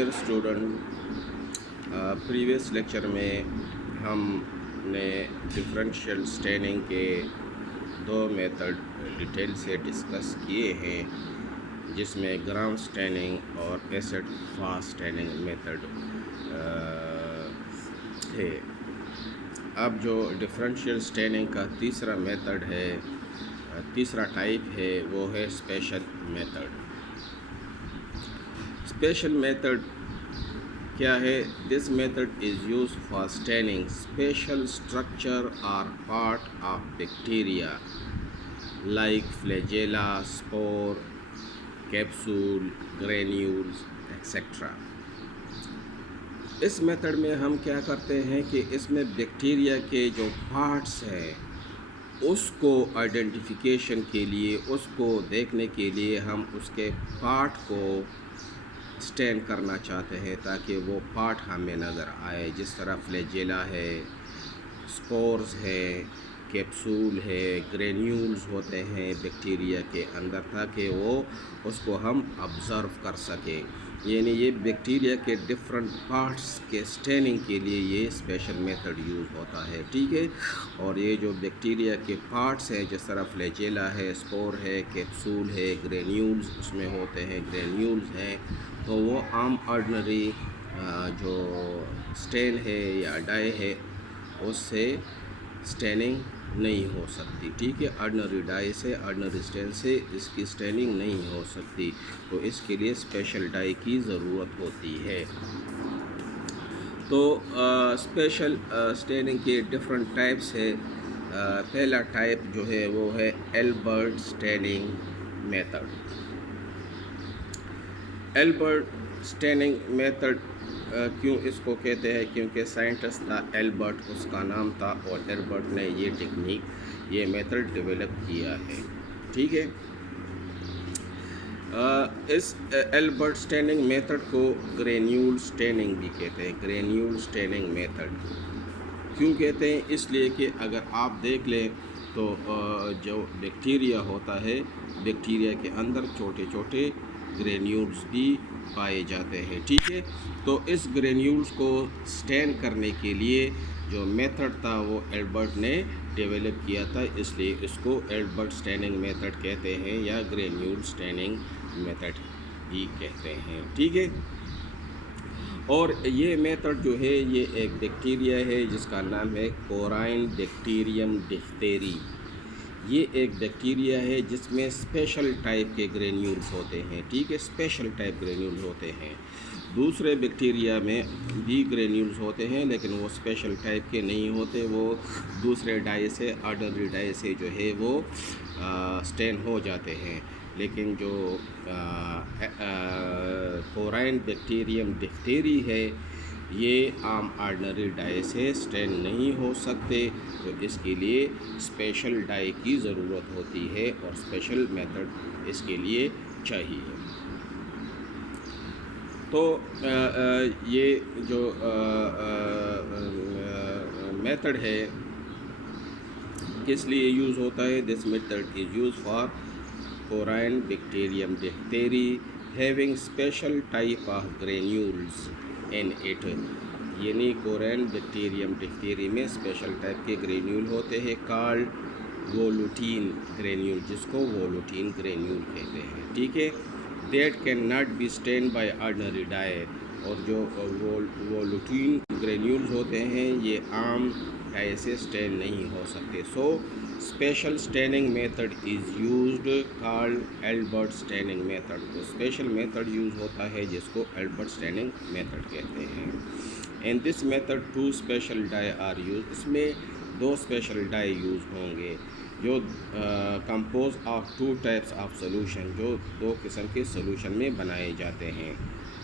Dear student, previous lecture میں ہم نے ڈفرینشیل اسٹیننگ کے دو میتھڈ ڈیٹیل سے ڈسکس کیے ہیں، جس میں گرام اسٹیننگ اور ایسڈ فاسٹ اسٹیننگ میتھڈ تھے۔ اب جو ڈفرینشیل اسٹیننگ کا تیسرا میتھڈ ہے، تیسرا ٹائپ ہے، وہ ہے اسپیشل میتھڈ۔ اسپیشل میتھڈ کیا ہے؟ This method is use for staining special structure اور part of bacteria like flagella, spore, capsule, granules etcetera. اس میتھڈ میں ہم کیا کرتے ہیں کہ اس میں بیکٹیریا کے جو پارٹس ہیں اس کو آئیڈینٹیفیکیشن کے لیے، اس کو دیکھنے کے لیے ہم اس کے پارٹ کو اسٹین کرنا چاہتے ہیں تاکہ وہ پارٹ ہمیں نظر آئے، جس طرح فلیجیلا ہے، اسپورز ہے، کیپسول ہے، گرینیولز ہوتے ہیں بیکٹیریا کے اندر، تاکہ وہ اس کو ہم آبزرو کر سکیں۔ یعنی یہ بیکٹیریا کے ڈفرنٹ پارٹس کے اسٹیننگ کے لیے یہ اسپیشل میتھڈ یوز ہوتا ہے، ٹھیک ہے۔ اور یہ جو بیکٹیریا کے پارٹس ہیں، جس طرح فلیجیلا ہے، اسپور ہے، کیپسول ہے، گرینیولز اس میں ہوتے ہیں، گرینیولز ہیں، تو وہ عام آرڈنری جو اسٹین ہے یا ڈائی ہے اس سے اسٹیننگ نہیں ہو سکتی، ٹھیک ہے۔ آرڈنری ڈائی سے، آرڈنری اسٹین سے اس کی اسٹیننگ نہیں ہو سکتی، تو اس کے لیے اسپیشل ڈائی کی ضرورت ہوتی ہے۔ تو اسپیشل اسٹیننگ کے ڈفرنٹ ٹائپس ہے۔ پہلا ٹائپ جو ہے وہ ہے Albert staining method. Albert staining method کیوں اس کو کہتے ہیں؟ کیونکہ سائنٹسٹ تھا ایلبرٹ، اس کا نام تھا، اور ایلبرٹ نے یہ ٹیکنیک، یہ میتھڈ ڈیولپ کیا ہے، ٹھیک ہے۔ اس ایلبرٹ اسٹیننگ میتھڈ کو گرینیول اسٹیننگ بھی کہتے ہیں۔ گرینیول اسٹیننگ میتھڈ کیوں کہتے ہیں؟ اس لیے کہ اگر آپ دیکھ لیں تو جو بیکٹیریا ہوتا ہے، بیکٹیریا کے اندر چھوٹے چھوٹے گرینیولز بھی پائے جاتے ہیں، ٹھیک ہے۔ تو اس گرینیولز کو اسٹین کرنے کے لیے جو میتھڈ تھا وہ ایلبرٹ نے ڈیولپ کیا تھا، اس لیے اس کو ایلبرٹ اسٹیننگ میتھڈ کہتے ہیں یا گرینیول اسٹیننگ میتھڈ بھی کہتے ہیں، ٹھیک ہے۔ اور یہ میتھڈ جو ہے یہ ایک بیکٹیریا ہے جس کا نام ہے کورائن بیکٹیریم ڈفتیری۔ یہ ایک بیکٹیریا ہے جس میں اسپیشل ٹائپ کے گرینیولز ہوتے ہیں، ٹھیک ہے، اسپیشل ٹائپ گرینیولز ہوتے ہیں۔ دوسرے بیکٹیریا میں بھی گرینیولز ہوتے ہیں لیکن وہ اسپیشل ٹائپ کے نہیں ہوتے، وہ دوسرے ڈائی سے، آرڈنری ڈائی سے جو ہے وہ اسٹین ہو جاتے ہیں۔ لیکن جو کورائن بیکٹیریم ڈفتیری ہے یہ عام آرڈنری ڈائی سے اسٹین نہیں ہو سکتے، تو اس کے لیے اسپیشل ڈائی کی ضرورت ہوتی ہے اور اسپیشل میتھڈ اس کے لیے چاہیے۔ تو یہ جو میتھڈ ہے کس لیے یوز ہوتا ہے؟ This method is use for corynebacterium diphtheriae having special type of granules in it. یعنی کورائن بیکٹیریم ڈفتیری میں اسپیشل ٹائپ کے گرینیول ہوتے ہیں، کالڈ وولوٹین گرینیول، جس کو وولوٹین گرینیول کہتے ہیں، ٹھیک ہے۔ That can not be stain by ordinary dye. اور جو وولوٹین گرینیولز ہوتے ہیں یہ عام ڈائی سے اسٹین نہیں ہو سکتے، so special staining method is used called Albert staining method. تو اسپیشل میتھڈ یوز ہوتا ہے جس کو ایلبرٹ اسٹیننگ میتھڈ کہتے ہیں۔ In this method two special dye are use. اس میں دو اسپیشل ڈائی یوز ہوں گے جو compose of two types of solution, جو دو قسم کے سولوشن میں بنائے جاتے ہیں،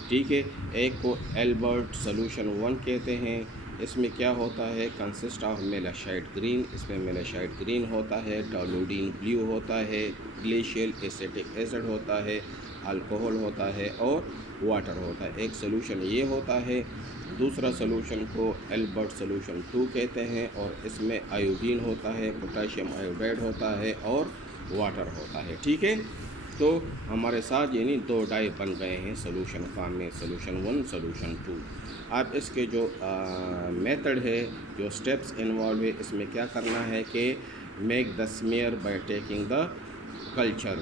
ٹھیک ہے۔ ایک کو ایلبرٹ سولوشن 1 کہتے ہیں۔ اس میں کیا ہوتا ہے؟ کنسسٹ آف میلاشائٹ گرین، اس میں میلاشائٹ گرین ہوتا ہے، ٹالوڈین بلیو ہوتا ہے، گلیشیل ایسیٹک ایسڈ ہوتا ہے، الکوہول ہوتا ہے اور واٹر ہوتا ہے۔ ایک سولوشن یہ ہوتا ہے۔ دوسرا سولوشن کو ایلبرٹ سولوشن 2 کہتے ہیں، اور اس میں آیوڈین ہوتا ہے، پوٹاشیم آیوڈائڈ ہوتا ہے اور واٹر ہوتا ہے، ٹھیک ہے۔ تو ہمارے ساتھ یعنی 2 ڈائی بن گئے ہیں سولوشن فارم میں، سولوشن 1 سولوشن 2۔ اب اس کے جو میتھڈ ہے، جو اسٹیپس انوالو ہے، اس میں کیا کرنا ہے کہ make the smear by taking the culture,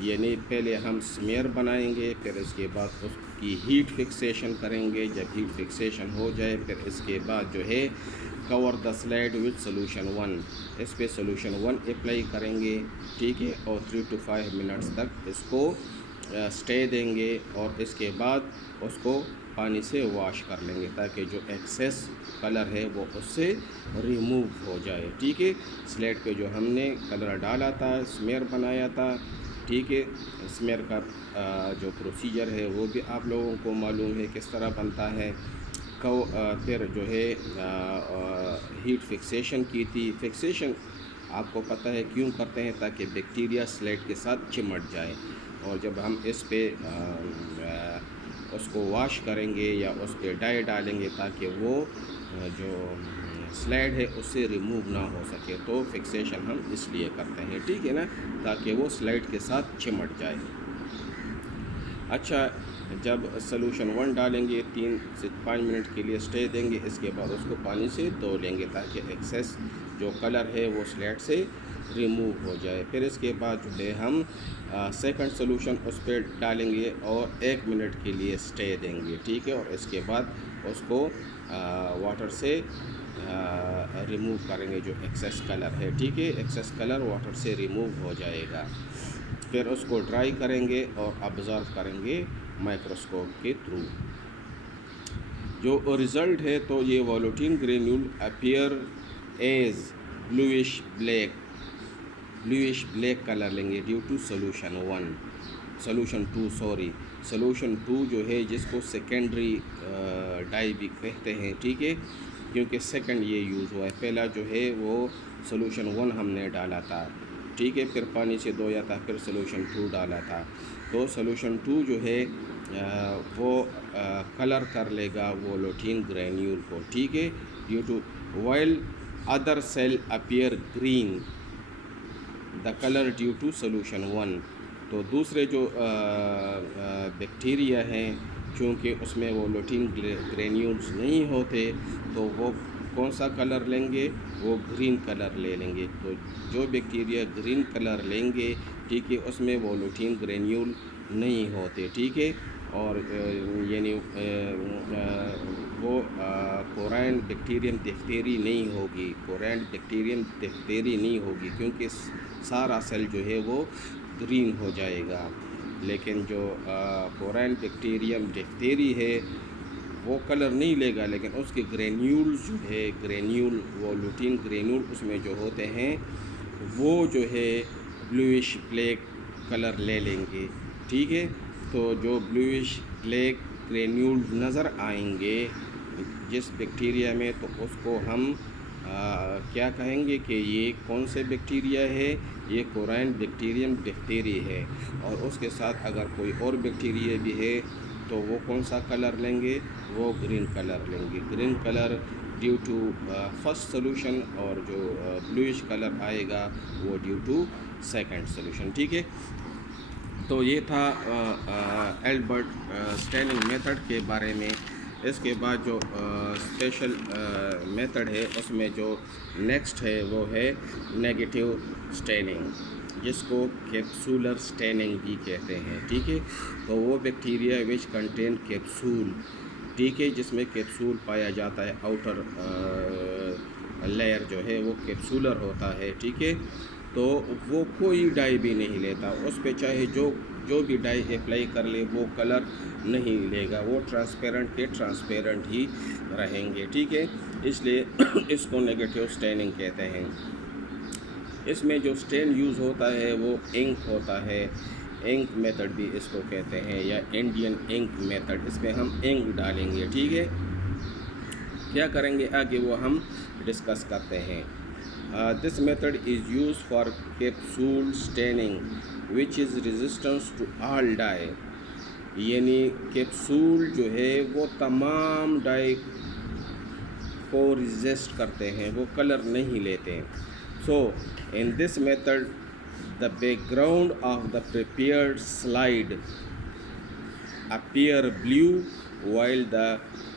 یعنی پہلے ہم سمیئر بنائیں گے، پھر اس کے بعد اس کی ہیٹ فکسیشن کریں گے۔ جب ہیٹ فکسیشن ہو جائے پھر اس کے بعد جو ہے کور دا سلیڈ وتھ سولوشن 1، اس پہ سولوشن 1 اپلائی کریں گے، ٹھیک ہے، اور 3 to 5 منٹس تک اس کو اسٹے دیں گے، اور اس کے بعد اس کو پانی سے واش کر لیں گے تاکہ جو ایکسیس کلر ہے وہ اس سے ریموو ہو جائے، ٹھیک ہے۔ سلیڈ پہ جو ہم نے کلر ڈالا تھا، سمیئر بنایا تھا، ٹھیک ہے، سمیئر کا جو پروسیجر ہے وہ بھی آپ لوگوں کو معلوم ہے کس طرح بنتا ہے۔ پھر جو ہے ہیٹ فکسیشن کی تھی۔ فکسیشن آپ کو پتہ ہے کیوں کرتے ہیں؟ تاکہ بیکٹیریا سلیڈ کے ساتھ چمٹ جائے، اور جب ہم اس پہ اس کو واش کریں گے یا اس پہ ڈائی ڈالیں گے تاکہ وہ جو سلیڈ ہے اس سے ریموو نہ ہو سکے، تو فکسیشن ہم اس لیے کرتے ہیں، ٹھیک ہے نا، تاکہ وہ سلیڈ کے ساتھ چمٹ جائے۔ اچھا، جب سولوشن 1 ڈالیں گے 3 سے 5 منٹ کے لیے اسٹے دیں گے، اس کے بعد اس کو پانی سے دھو لیں گے تاکہ ایکسیس جو کلر ہے وہ سلیڈ سے ریموو ہو جائے۔ پھر اس کے بعد جو ہے ہم سیکنڈ سولوشن اس پہ ڈالیں گے اور 1 منٹ کے لیے اسٹے دیں گے، ٹھیک ہے، اور اس کے بعد اس کو واٹر سے ریموو کریں گے جو ایکسیس کلر ہے، ٹھیک ہے، ایکسیس کلر واٹر سے ریموو ہو جائے گا۔ پھر اس کو ڈرائی کریں گے اور آبزرو کریں گے مائکروسکوپ کے تھرو۔ جو رزلٹ ہے تو یہ والوٹین گرینیول اپیئر ایز بلوئش بلیک کلر لیں گے ڈیو ٹو سولوشن 2 جو ہے جس کو سیکنڈری ڈائی بھی کہتے ہیں، ٹھیک ہے، کیونکہ سیکنڈ یہ یوز ہوا ہے، پہلا جو ہے وہ سولوشن 1 ہم نے ڈالا تھا، ٹھیک ہے، پھر پانی سے دھویا تھا، پھر سولوشن 2 ڈالا تھا، تو سولوشن 2 جو ہے وہ کلر کر لے گا والوٹین گرینیول کو، ٹھیک ہے، due to while other cell appear green the colour due to solution 1۔ تو دوسرے جو بیکٹیریا ہیں چونکہ اس میں والوٹین گرینیولز نہیں ہوتے تو وہ کون سا کلر لیں گے؟ وہ گرین کلر لے لیں گے۔ تو جو بیکٹیریا گرین کلر لیں گے، ٹھیک ہے، اس میں والوٹین گرینیول نہیں ہوتے، ٹھیک ہے، اور یعنی وہ کورائن بیکٹیریم ڈفٹیری نہیں ہوگی، کیونکہ سارا سیل جو ہے وہ گرین ہو جائے گا۔ لیکن جو کورائن بیکٹیریم ڈفٹیری ہے وہ کلر نہیں لے گا، لیکن اس کے گرینیولز جو ہے والوٹین گرینیول اس میں جو ہوتے ہیں وہ جو ہے بلوئش بلیک کلر لے لیں گے، ٹھیک ہے۔ تو جو بلوئش بلیک گرینیول نظر آئیں گے جس بیکٹیریا میں، تو اس کو ہم کیا کہیں گے کہ یہ کون سے بیکٹیریا ہے؟ یہ کورائن بیکٹیریم ڈفٹیری ہے، اور اس کے ساتھ اگر کوئی اور بیکٹیریا بھی ہے تو وہ کون سا کلر لیں گے؟ وہ گرین کلر لیں گے، green colour due to first solution, اور جو بلوئش کلر آئے گا وہ ڈیو ٹو سیکنڈ سولوشن، ٹھیک ہے۔ تو یہ تھا البرٹ اسٹیننگ میتھڈ کے بارے میں۔ اس کے بعد جو اسپیشل میتھڈ ہے اس میں جو نیکسٹ ہے وہ ہے نیگیٹیو اسٹیننگ، جس کو کیپسولر اسٹیننگ بھی کہتے ہیں، ٹھیک ہے۔ تو وہ بیکٹیریا وچ کنٹین کیپسول، ٹھیک ہے، جس میں کیپسول پایا جاتا ہے، آؤٹر لیئر جو ہے وہ کیپسولر ہوتا ہے، ٹھیک ہے۔ تو وہ کوئی ڈائی بھی نہیں لیتا، اس پہ چاہے جو بھی ڈائی اپلائی کر لے وہ کلر نہیں لے گا، وہ ٹرانسپیرنٹ ہی رہیں گے، ٹھیک ہے۔ اس لیے اس کو نیگیٹیو اسٹیننگ کہتے ہیں۔ اس میں جو اسٹین یوز ہوتا ہے وہ انک ہوتا ہے، انک میتھڈ بھی اس کو کہتے ہیں، یا انڈین انک میتھڈ۔ اس میں ہم انک ڈالیں گے، ٹھیک ہے۔ کیا کریں گے آگے وہ ہم ڈسکس کرتے ہیں۔ This method is use for capsule staining which is resistance to all dye, یعنی کیپسول جو ہے وہ تمام ڈائی کو ریزسٹ کرتے ہیں، وہ کلر نہیں لیتے۔ So in this method The background of the prepared slide appear blue while the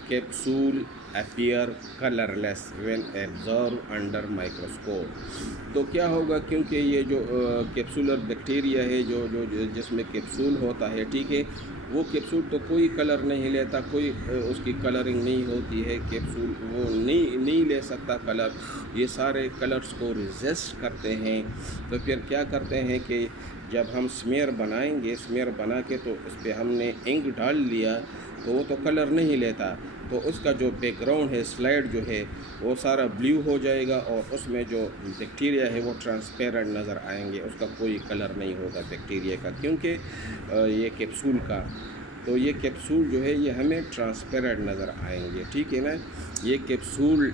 capsule appear colorless when observed under microscope. تو کیا ہوگا، کیونکہ یہ جو کیپسولر بیکٹیریا ہے جو جس میں کیپسول ہوتا ہے، ٹھیک ہے، وہ کیپسول تو کوئی کلر نہیں لیتا، کوئی اس کی کلرنگ نہیں ہوتی ہے، کیپسول وہ نہیں لے سکتا کلر، یہ سارے کلرز کو ریزسٹ کرتے ہیں. تو پھر کیا کرتے ہیں کہ جب ہم سمیئر بنائیں گے، سمیئر بنا کے تو اس پہ ہم نے انک ڈال لیا تو وہ تو کلر نہیں لیتا، تو اس کا جو بیک گراؤنڈ ہے، سلائڈ جو ہے، وہ سارا بلیو ہو جائے گا اور اس میں جو بیکٹیریا ہے وہ ٹرانسپیرنٹ نظر آئیں گے، اس کا کوئی کلر نہیں ہوگا بیکٹیریا کا، کیونکہ یہ کیپسول کا، تو یہ کیپسول جو ہے یہ ہمیں ٹرانسپیرنٹ نظر آئیں گے، ٹھیک ہے نا. یہ کیپسول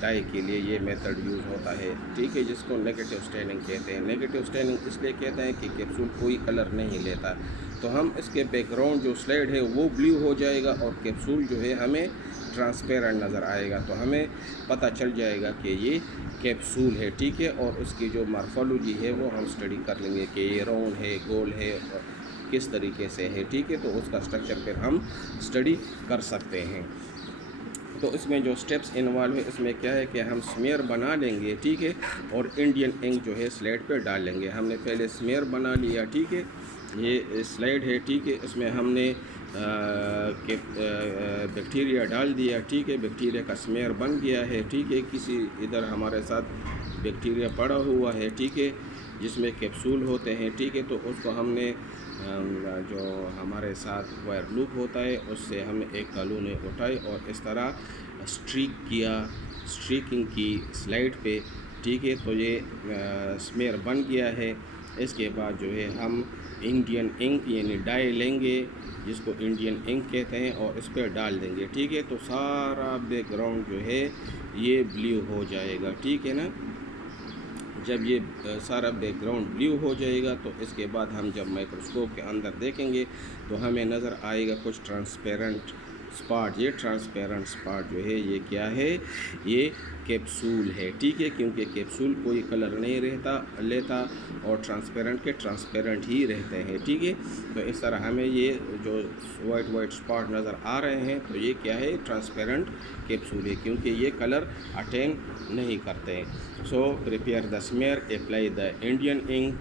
ڈائی کے لیے یہ میتھڈ یوز ہوتا ہے، ٹھیک ہے، جس کو نیگیٹو اسٹیننگ کہتے ہیں. نیگیٹو اسٹیننگ اس لیے کہتے ہیں کہ کیپسول کوئی کلر نہیں لیتا، تو ہم اس کے بیک گراؤنڈ جو سلائڈ ہے وہ بلیو ہو جائے گا اور کیپسول جو ہے ہمیں ٹرانسپیرنٹ نظر آئے گا، تو ہمیں پتہ چل جائے گا کہ یہ کیپسول ہے، ٹھیک ہے. اور اس کی جو مارفولوجی ہے وہ ہم اسٹڈی کر لیں گے کہ یہ راؤنڈ ہے، گول ہے، اور کس طریقے سے ہے، ٹھیک ہے، تو اس کا اسٹرکچر پھر ہم اسٹڈی کر سکتے ہیں. تو اس میں جو سٹیپس انوالو ہے، اس میں کیا ہے کہ ہم سمیئر بنا لیں گے، ٹھیک ہے، اور انڈین انک جو ہے سلائڈ پہ ڈال لیں گے. ہم نے پہلے سمیئر بنا لیا، ٹھیک ہے، یہ سلائڈ ہے، ٹھیک ہے، اس میں ہم نے بیکٹیریا ڈال دیا، ٹھیک ہے، بیکٹیریا کا سمیئر بن گیا ہے، ٹھیک ہے. کسی ادھر ہمارے ساتھ بیکٹیریا پڑا ہوا ہے، ٹھیک ہے، جس میں کیپسول ہوتے ہیں، ٹھیک ہے، تو اس کو ہم نے جو ہمارے ساتھ وائر لوپ ہوتا ہے اس سے ہم ایک کالو نے اٹھائی اور اس طرح اسٹریکنگ کی سلائڈ پہ، ٹھیک ہے. تو یہ سمیئر بن گیا ہے. اس کے بعد جو ہے ہم انڈین انک یعنی ڈائی لیں گے، جس کو انڈین انک کہتے ہیں، اور اس پہ ڈال دیں گے، ٹھیک ہے. تو سارا بیک گراؤنڈ جو ہے یہ بلیو ہو جائے گا، ٹھیک ہے نا. جب یہ سارا بیک گراؤنڈ بلیو ہو جائے گا تو اس کے بعد ہم جب مائکروسکوپ کے اندر دیکھیں گے تو ہمیں نظر آئے گا کچھ ٹرانسپیرنٹ اسپاٹ. یہ ٹرانسپیرنٹ اسپاٹ جو ہے یہ کیا ہے، یہ کیپسول ہے، ٹھیک ہے، کیونکہ کیپسول کوئی کلر نہیں لیتا اور ٹرانسپیرنٹ کے ٹرانسپیرنٹ ہی رہتے ہیں، ٹھیک ہے. تو اس طرح ہمیں یہ جو وائٹ اسپاٹ نظر آ رہے ہیں تو یہ کیا ہے، ٹرانسپیرنٹ کیپسول ہے، کیونکہ یہ کلر اٹین نہیں کرتے. So prepare the smear, apply the Indian ink,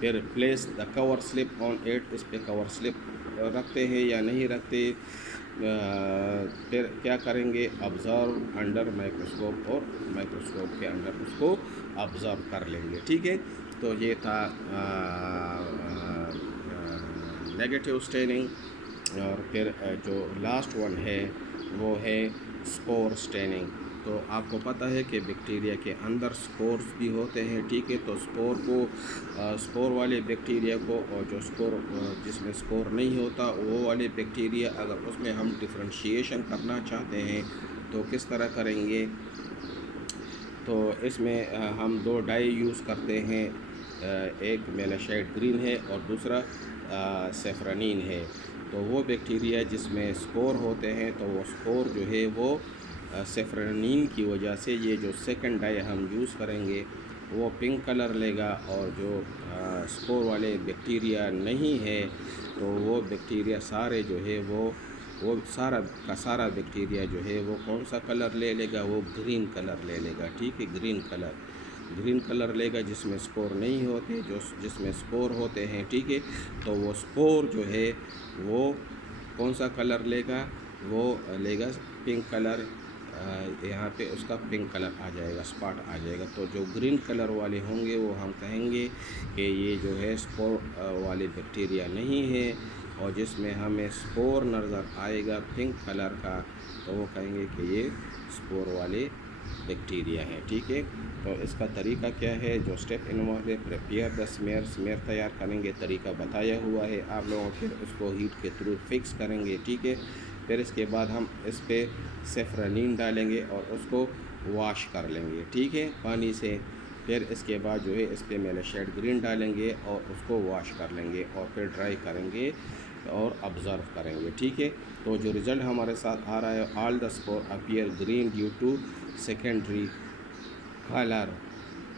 پھر place the cover slip on it. اس پہ کور سلپ رکھتے ہیں یا نہیں رکھتے. پھر کیا کریں گے، آبزرو انڈر مائکروسکوپ، اور مائکروسکوپ کے اندر اس کو آبزرو کر لیں گے، ٹھیک ہے. تو یہ تھا نیگیٹو اسٹیننگ. اور پھر جو لاسٹ ون ہے وہ ہے اسپور اسٹیننگ. تو آپ کو پتہ ہے کہ بیکٹیریا کے اندر سپورز بھی ہوتے ہیں، ٹھیک ہے. تو سپور والے بیکٹیریا کو، اور جو جس میں سپور نہیں ہوتا وہ والے بیکٹیریا، اگر اس میں ہم ڈفرینشیشن کرنا چاہتے ہیں تو کس طرح کریں گے. تو اس میں ہم دو ڈائی یوز کرتے ہیں، ایک میلاشائٹ گرین ہے اور دوسرا سیفرانین ہے. تو وہ بیکٹیریا جس میں سپور ہوتے ہیں تو وہ سپور جو ہے وہ سیفرانین کی وجہ سے، یہ جو سیکنڈ ڈائی ہم یوز کریں گے وہ پنک کلر لے گا، اور جو سپور والے بیکٹیریا نہیں ہے تو وہ بیکٹیریا سارے جو ہے وہ سارا کا سارا بیکٹیریا جو ہے وہ کون سا کلر لے گا، وہ گرین کلر لے گا، ٹھیک ہے. گرین کلر لے گا جس میں سپور نہیں ہوتے. جس میں سپور ہوتے ہیں، ٹھیک ہے، تو وہ سپور جو ہے وہ کون سا کلر لے گا، وہ لے گا پنک کلر. یہاں پہ اس کا پنک کلر آ جائے گا، اسپاٹ آ جائے گا. تو جو گرین کلر والے ہوں گے وہ ہم کہیں گے کہ یہ جو ہے سپور والے بیکٹیریا نہیں ہے، اور جس میں ہمیں سپور نظر آئے گا پنک کلر کا تو وہ کہیں گے کہ یہ سپور والے بیکٹیریا ہے، ٹھیک ہے. تو اس کا طریقہ کیا ہے، جو اسٹیپ انوالو ہے، پریپیئر دا سمیئر تیار کریں گے، طریقہ بتایا ہوا ہے آپ لوگوں. پھر اس کو ہیٹ کے تھرو فکس کریں گے، ٹھیک ہے. پھر اس کے بعد ہم اس پہ سیفرانین ڈالیں گے اور اس کو واش کر لیں گے، ٹھیک ہے، پانی سے. پھر اس کے بعد جو ہے اس پہ میلاشائٹ گرین ڈالیں گے اور اس کو واش کر لیں گے اور پھر ڈرائی کریں گے اور آبزرو کریں گے، ٹھیک ہے. تو جو رزلٹ ہمارے ساتھ آ رہا ہے، all the spore appear green due to secondary colour,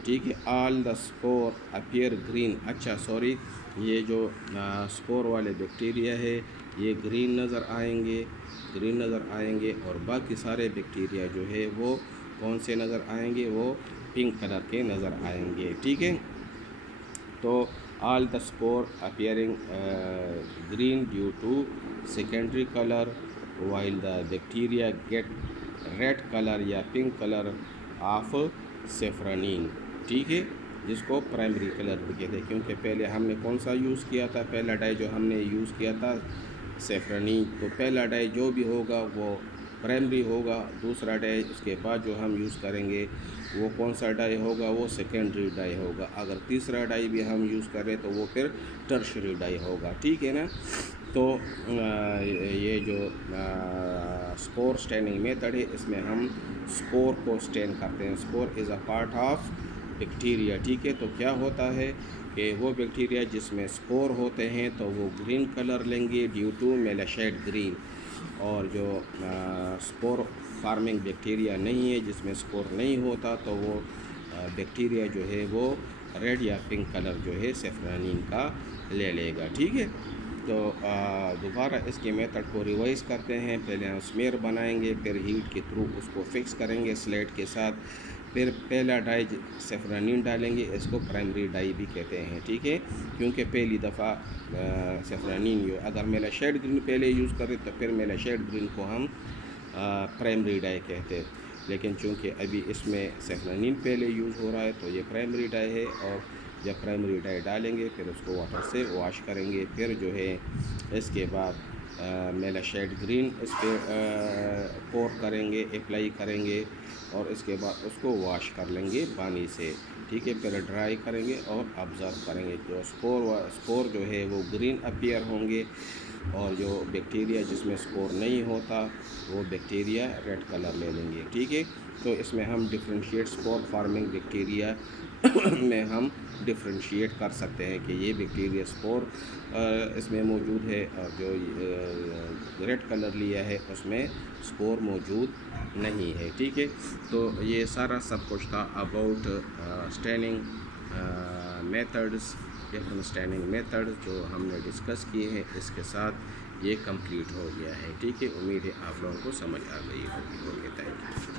ٹھیک ہے. All the spore appear green. اچھا سوری، یہ جو اسپور والے بیکٹیریا ہے یہ گرین نظر آئیں گے اور باقی سارے بیکٹیریا جو ہے وہ کون سے نظر آئیں گے؟ وہ پنک کلر کے نظر آئیں گے. ٹھیک ہے. تو all the spore appearing green due to secondary colour while the bacteria get red colour یا پنک کلر آف سیفرانین. ٹھیک ہے، جس کو پرائمری کلر بھی کہتے ہیں، کیونکہ پہلے ہم نے کون سا یوز کیا تھا؟ پہلا ڈائی جو ہم نے یوز کیا تھا سیفرانین. تو پہلا ڈائی جو بھی ہوگا وہ پرائمری ہوگا. دوسرا ڈائی اس کے بعد جو ہم یوز کریں گے وہ کون سا ڈائی ہوگا؟ وہ سیکنڈری ڈائی ہوگا. اگر تیسرا ڈائی بھی ہم یوز کریں تو وہ پھر ٹرشری ڈائی ہوگا. ٹھیک ہے نا. تو یہ جو اسپور اسٹیننگ میتھڈ ہے اس میں ہم اسپور کو اسٹین کرتے ہیں. اسپور از اے پارٹ آف بیکٹیریا. ٹھیک ہے. تو کیا ہوتا ہے کہ وہ بیکٹیریا جس میں اسپور ہوتے ہیں تو وہ گرین کلر لیں گے ڈیو ٹو میلاشیڈ گرین، اور جو اسپور فارمنگ بیکٹیریا نہیں ہے جس میں اسپور نہیں ہوتا تو وہ بیکٹیریا جو ہے وہ ریڈ یا پنک کلر جو ہے سیفرانین کا لے لے گا. ٹھیک ہے. تو دوبارہ اس کے میتھڈ کو ریوائز کرتے ہیں. پہلے ہم اسمیئر بنائیں گے، پھر ہیٹ کے تھرو اس کو فکس کریں گے سلیٹ کے ساتھ، پھر پہلا ڈائی سیفرانین ڈالیں گے. اس کو پرائمری ڈائی بھی کہتے ہیں. ٹھیک ہے. کیونکہ پہلی دفعہ سیفرانین اگر میلاشیڈ گرین پہلے یوز کریں تو پھر میلاشیڈ گرین کو ہم پرائمری ڈائی کہتے ہیں، لیکن چونکہ ابھی اس میں سیفرانین پہلے یوز ہو رہا ہے تو یہ پرائمری ڈائی ہے. اور جب پرائمری ڈائی ڈالیں گے پھر اس کو واٹر سے واش کریں گے، پھر جو ہے اس کے بعد میلاشیڈ گرین اس پہ پور کریں گے، اپلائی کریں گے، اور اس کے بعد اس کو واش کر لیں گے پانی سے. ٹھیک ہے. پھر ڈرائی کریں گے اور آبزرو کریں گے. جو اسپور جو ہے وہ گرین اپیئر ہوں گے، اور جو بیکٹیریا جس میں اسپور نہیں ہوتا وہ بیکٹیریا ریڈ کلر لے لیں گے. ٹھیک ہے. تو اس میں ہم ڈفرینشیٹ اسپور فارمنگ بیکٹیریا میں ہم ڈفرینشیٹ کر سکتے ہیں کہ یہ بیکٹیریا اسپور اس میں موجود ہے، اور جو ریڈ کلر لیا ہے اس میں اسپور موجود نہیں ہے. ٹھیک ہے. تو یہ سارا سب کچھ تھا about staining methods, different staining method جو ہم نے ڈسکس کیے ہیں. اس کے ساتھ یہ کمپلیٹ ہو گیا ہے. ٹھیک ہے. امید ہے آپ لوگوں کو سمجھ آ گئی ہوگی. Thank you.